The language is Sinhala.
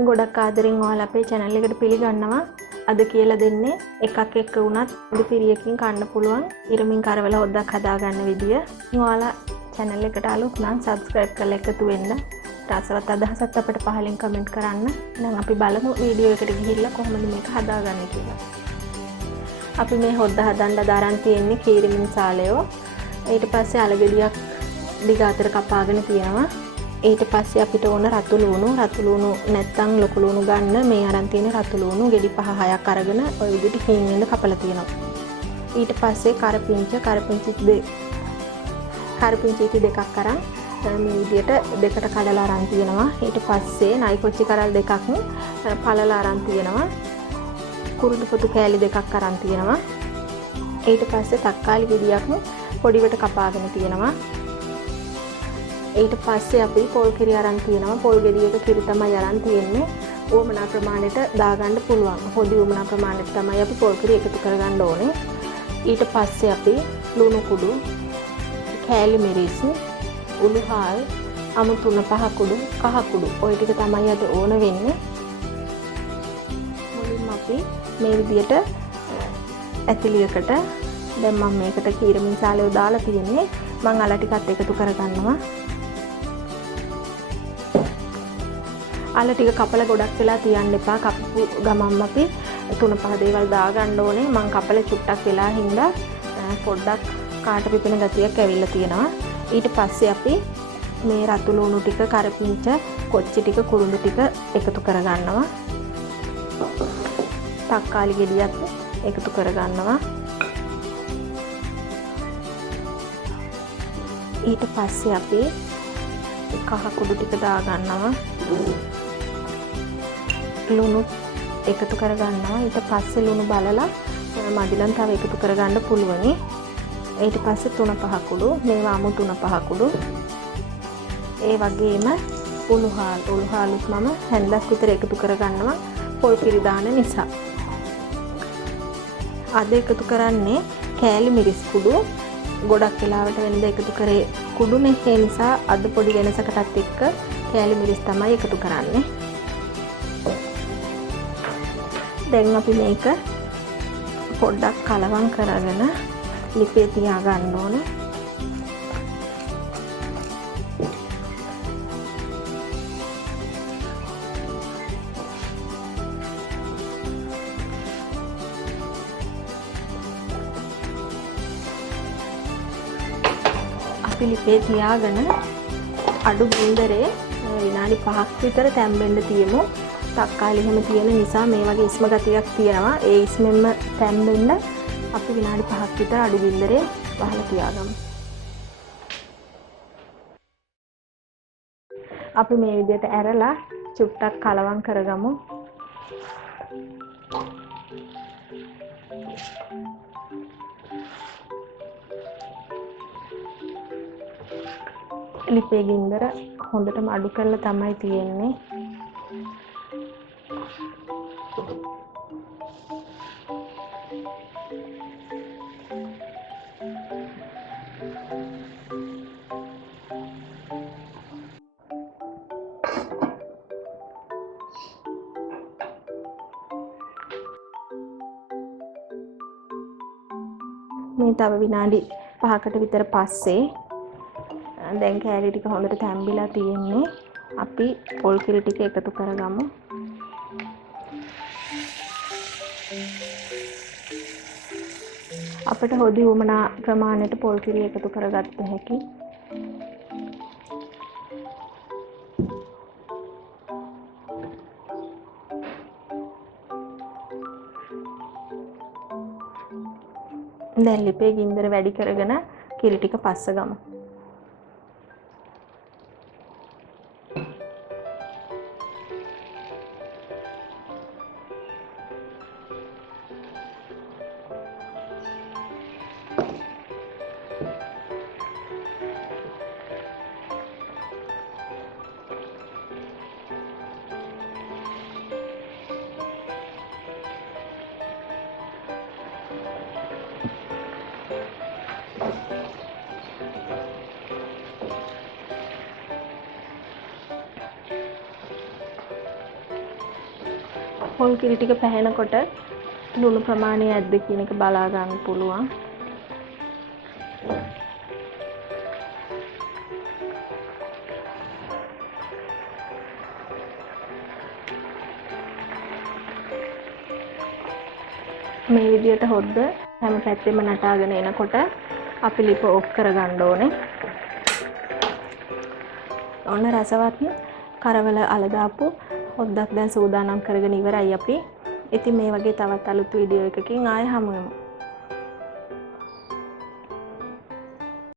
ගොඩක් ආදරෙන් ඔයාලා අපේ channel එකට පිළිගන්නවා. අද කියලා දෙන්නේ එකක් එක්ක වුණත් ඉදිරියකින් කන්න පුළුවන් ඉරමින් කරවල හොද්දක් හදාගන්න විදිය. ඔයාලා channel එකට අලුත් නම් subscribe කරලා එකතු වෙන්න. රසවත් අදහසක් අපිට පහලින් comment කරන්න. දැන් අපි බලමු වීඩියෝ එකට ගිහිල්ලා කොහොමද මේක හදාගන්නේ කියලා. අපි මේ හොද්ද හදන්න දාරන් තියෙන්නේ කීරමින් සාලයෝ. ඊට පස්සේ අලගෙඩියක් දිග අතර කපාගෙන තියෙනවා. ඊට පස්සේ අපිට ඕන රතු ලුණු නැත්තම් ලොකු ලුණු ගන්න. මේ අරන් තියෙන රතු ලුණු ගෙඩි 5-6ක් අරගෙන ඔය විදිහට හීනෙන්ද කපලා තියෙනවා. ඊට පස්සේ කරපිංචි දෙකක් අරන් මේ විදිහට දෙකට කඩලා අරන් තියෙනවා. ඊට පස්සේ නයි කොච්චි කරල් දෙකක් පළලා අරන් තියෙනවා. කුරුදු පොතු කෑලි දෙකක් අරන් තියෙනවා. ඊට පස්සේ තක්කාලි ගෙඩියක් පොඩිවට කපාගෙන තියෙනවා. ඊට පස්සේ අපි පොල් කිරි අරන් තියෙනවා. පොල් ගෙඩියක කිරි තමයි අරන් තියෙන්නේ. ඕමනා ප්‍රමාණයට දාගන්න පුළුවන්. හොදි ඕමනා ප්‍රමාණයට තමයි අපි පොල් කිරි එකතු කරගන්න ඕනේ. ඊට පස්සේ අපි ලුණු කුඩු, කෑලි මිරිස්, උළුහාල්, අමුතුන පහ කුඩු, කහ කුඩු ඔය ටික තමයි අද ඕන වෙන්නේ. මුලින්ම අපි මේ විදියට ඇතිලියකට දැන් මම මේකට කීරමින් සාලය දාලා තියෙන්නේ. මම අල ටිකත් එකතු කරගන්නවා. අල ටික කපලා ගොඩක් වෙලා තියන්න එපා. කපපු ගමන්ම අපි 3-5 දේවල් දාගන්න ඕනේ. මම කපලා චුට්ටක් වෙලා හින්දා පොඩ්ඩක් කාට පිපෙන ගතියක් ඇවිල්ලා තියෙනවා. ඊට පස්සේ අපි මේ රතු ලුණු ටික, කරපිංච, කොච්චි ටික, කුරුඳු ටික එකතු කරගන්නවා. තක්කාලි ගෙඩියත් එකතු කරගන්නවා. ඊට පස්සේ අපි කහ කුඩු ටික දාගන්නවා. ලුණු එකතු කරගන්නවා. ඊට පස්සේ ලුණු බලලා මදිලන් තව එකතු කරගන්න පුළුවනි. ඊට පස්සේ 3-5 කුඩු, මේවා අමු 3-5 කුඩු. ඒ වගේම උළුහාලුත් මම හැන්දක් විතර එකතු කරගන්නවා පොල් කිරි දාන නිසා. අද එකතු කරන්නේ කෑලි මිරිස් කුඩු. ගොඩක් වෙලාවට වෙනද එකතු කරේ කුඩුනේ. ඒ නිසා අද පොඩි වෙනසකටත් එක්ක කෑලි මිරිස් තමයි එකතු කරන්නේ. දැන් අපි මේක පොඩ්ඩක් කලවම් කරගෙන ලිපේ තියා ගන්න ඕනේ. අපි ලිපේ තියාගෙන අඩු බින්දරේ විනාඩි 5ක් විතර තැම්බෙන්න තියමු. තක්කාලි හැම තියෙන නිසා මේ වගේ ඉස්ම ගතියක් තියෙනවා. ඒ ඉස්මෙන්ම තැම්බෙන්න අපි විනාඩි 5ක් විතර අඩු බින්දරේ වහලා තියාගමු. අපි මේ විදිහට ඇරලා චුට්ටක් කලවම් කරගමු. ලිපේ ගින්දර හොඳටම අඩු කරලා තමයි තියෙන්නේ. මේ තව විනාඩි 5කට විතර පස්සේ දැන් කෑලි ටික හොඳට තැම්බිලා තියෙන්නේ. අපි පොල් කිරි ටික එකතු කරගමු. අපිට හොදි උමනා ප්‍රමාණයට පොල් කිරි එකතු කරගත්ත හැකි. දැන් ලිපේ ගින්දර වැඩි කරගෙන කිරි ටික පස්ස ගමු. පොල් කිරි ටික පැහෙනකොට ලුණු ප්‍රමාණය ඇද්ද කියන එක බලා ගන්න පුළුවන්. මේ විදිහට හොද්ද හැම පැත්තෙම නටාගෙන එනකොට අපි ලිප ඔෆ් කරගන්න ඕනේ. ඔන්න රසවත් කරවල අල දාපු හොද්දක් දැන් සූදානම් කරගෙන ඉවරයි අපි. ඉතින් මේ වගේ තවත් අලුත් වීඩියෝ එකකින් ආයෙ හමු වෙමු.